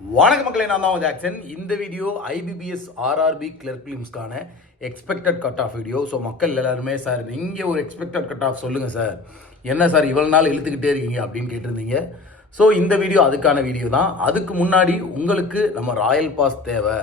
வணக்க மக்களே, நான் தான் ஜாக்சன். இந்த வீடியோ ஐபிபிஎஸ் ஆர்ஆர்பி கிளர்க் பிலிம்ஸ்க்கான expected cut off video. So மக்கள் எல்லாருமே சார் நீங்கள் ஒரு எக்ஸ்பெக்டட் கட் ஆஃப் சொல்லுங்கள் சார், என்ன சார் இவ்வளோ நாள் இழுத்துக்கிட்டே இருக்கீங்க அப்படின்னு கேட்டிருந்தீங்க. ஸோ இந்த வீடியோ அதுக்கான வீடியோ தான். அதுக்கு முன்னாடி உங்களுக்கு நம்ம ராயல் பாஸ் தேவை,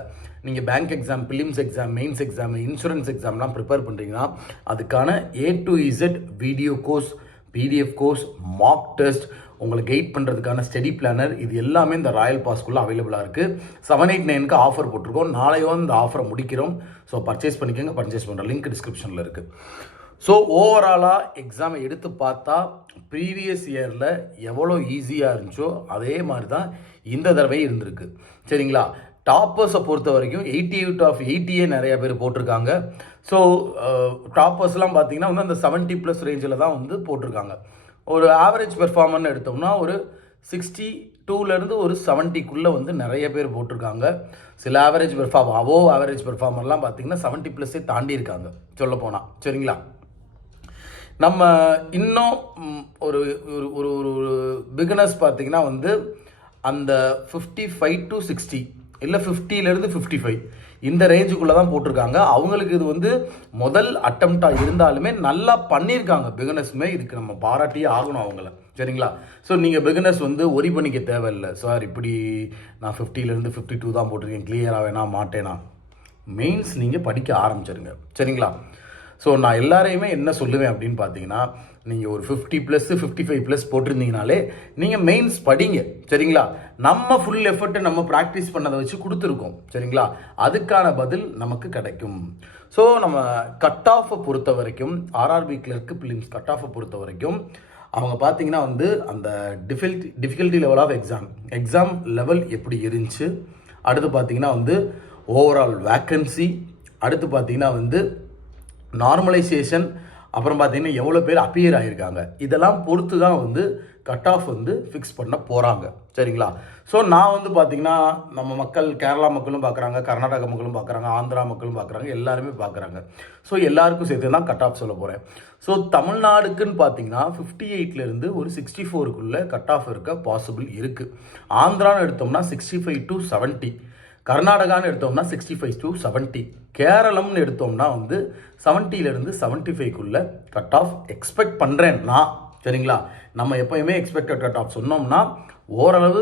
நீங்கள் bank exam, films exam, mains exam, insurance எக்ஸாம்லாம் ப்ரிப்பேர் பண்ணுறீங்கன்னா அதுக்கான A to Z video course, PDF course, mark test, உங்களை கைட் பண்ணுறதுக்கான ஸ்டடி பிளானர், இது எல்லாமே இந்த ராயல் பாஸ்க்குள்ளே அவைலபிளாக இருக்குது. 789க்கு ஆஃபர் போட்டிருக்கோம். நாளையோ இந்த ஆஃபரை முடிக்கிறோம். ஸோ பர்ச்சேஸ் பண்ணிக்கோங்க. பர்ச்சேஸ் பண்ணுற லிங்க் டிஸ்கிரிப்ஷனில் இருக்குது. ஸோ ஓவராலாக எக்ஸாமை எடுத்து பார்த்தா ப்ரீவியஸ் இயரில் எவ்வளோ ஈஸியாக இருந்துச்சோ அதே மாதிரி தான் இந்த தடவை இருந்திருக்கு. சரிங்களா? டாப்பர்ஸை பொறுத்த வரைக்கும் 88 of 80 நிறைய பேர் போட்டிருக்காங்க. ஸோ டாப்பர்ஸ்லாம் பார்த்தீங்கன்னா வந்து அந்த 70+ ரேஞ்சில் தான் வந்து போட்டிருக்காங்க. ஒரு ஆவரேஜ் பெர்ஃபார்மர்னு எடுத்தோம்னா ஒரு 62லேருந்து ஒரு 70க்குள்ளே வந்து நிறைய பேர் போட்டிருக்காங்க. சில ஆவரேஜ் ஆவரேஜ் பெர்ஃபார்மர்லாம் பார்த்தீங்கன்னா 70+ தாண்டி இருக்காங்க சொல்ல போனால். சரிங்களா? நம்ம இன்னும் ஒரு ஒரு ஒரு பிகினர்ஸ் பார்த்தீங்கன்னா வந்து அந்த 55 to 60 இல்லை 50லேருந்து 55 இந்த ரேஞ்சுக்குள்ளே தான் போட்டிருக்காங்க. அவங்களுக்கு இது வந்து முதல் அட்டம்ப்டாக இருந்தாலுமே நல்லா பண்ணியிருக்காங்க பிகினர்ஸுமே. இதுக்கு நம்ம பாராட்டியே ஆகணும் அவங்கள. சரிங்களா? ஸோ நீங்கள் பிகினர்ஸ் வந்து ஒரி பண்ணிக்க தேவையில்லை. சார் இப்படி நான் 50லேருந்து 52 தான் போட்டிருக்கேன், கிளியராக வேணா மாட்டேனா. மெயின்ஸ் நீங்கள் படிக்க ஆரம்பிச்சிருங்க. சரிங்களா? ஸோ நான் எல்லாரையுமே என்ன சொல்லுவேன் அப்படின்னு பார்த்தீங்கன்னா, நீங்கள் ஒரு 50+ 55+ போட்டிருந்தீங்கனாலே நீங்கள் மெயின்ஸ் படிங்க. சரிங்களா? நம்ம ஃபுல் எஃபர்ட்டை நம்ம ப்ராக்டிஸ் பண்ணதை வச்சு கொடுத்துருக்கோம். சரிங்களா? அதுக்கான பதில் நமக்கு கிடைக்கும். ஸோ நம்ம கட் ஆஃபை பொறுத்த வரைக்கும், ஆர்ஆர்பி கிளர்க் பிலிம்ஸ் கட் ஆஃபை பொறுத்த வரைக்கும் அவங்க பார்த்தீங்கன்னா வந்து அந்த difficulty level of exam level எப்படி இருந்துச்சு, அடுத்து பார்த்தீங்கன்னா வந்து ஓவரால் வேக்கன்சி, அடுத்து பார்த்தீங்கன்னா வந்து நார்மலைசேஷன், அப்புறம் பார்த்தீங்கன்னா எவ்வளோ பேர் அப்பியர் ஆகியிருக்காங்க, இதெல்லாம் பொறுத்து தான் வந்து கட் ஆஃப் வந்து ஃபிக்ஸ் பண்ண போகிறாங்க. சரிங்களா? ஸோ நான் வந்து பார்த்தீங்கன்னா நம்ம மக்கள், கேரளா மக்களும் பார்க்குறாங்க, கர்நாடகா மக்களும் பார்க்குறாங்க, ஆந்திரா மக்களும் பார்க்குறாங்க, எல்லாருமே பார்க்குறாங்க. ஸோ எல்லாருக்கும் சேர்த்து தான் கட் ஆஃப் சொல்ல போகிறேன். ஸோ தமிழ்நாடுக்குன்னு பார்த்தீங்கன்னா 58லேருந்து ஒரு 64க்குள்ளே கட் ஆஃப் இருக்க பாசிபிள் இருக்குது. ஆந்திரான்னு எடுத்தோம்னா 65 to 70, கர்நாடகான்னு எடுத்தோம்னா 65 to 70, கேரளம்னு எடுத்தோம்னா வந்து 70லேருந்து 75க்குள்ளே கட் ஆஃப் எக்ஸ்பெக்ட் பண்ணுறேன் நான். சரிங்களா? நம்ம எப்போயுமே எக்ஸ்பெக்டட் கட் ஆஃப் சொன்னோம்னா ஓரளவு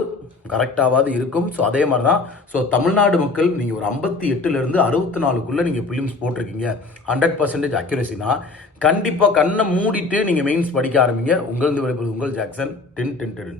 கரெக்டாகாது இருக்கும். ஸோ அதே மாதிரி தான். ஸோ தமிழ்நாடு மக்கள் நீங்கள் ஒரு 58லேருந்து 64க்குள்ளே நீங்கள் பிலிம்ஸ் போட்டிருக்கீங்க, 100% அக்யூரசினா கண்டிப்பாக கண்ணை மூடிட்டு நீங்கள் மெயின்ஸ் படிக்க ஆரம்பிங்க. உங்கள் விடைபெறுவது உங்கள் ஜாக்சன். 10 10 10.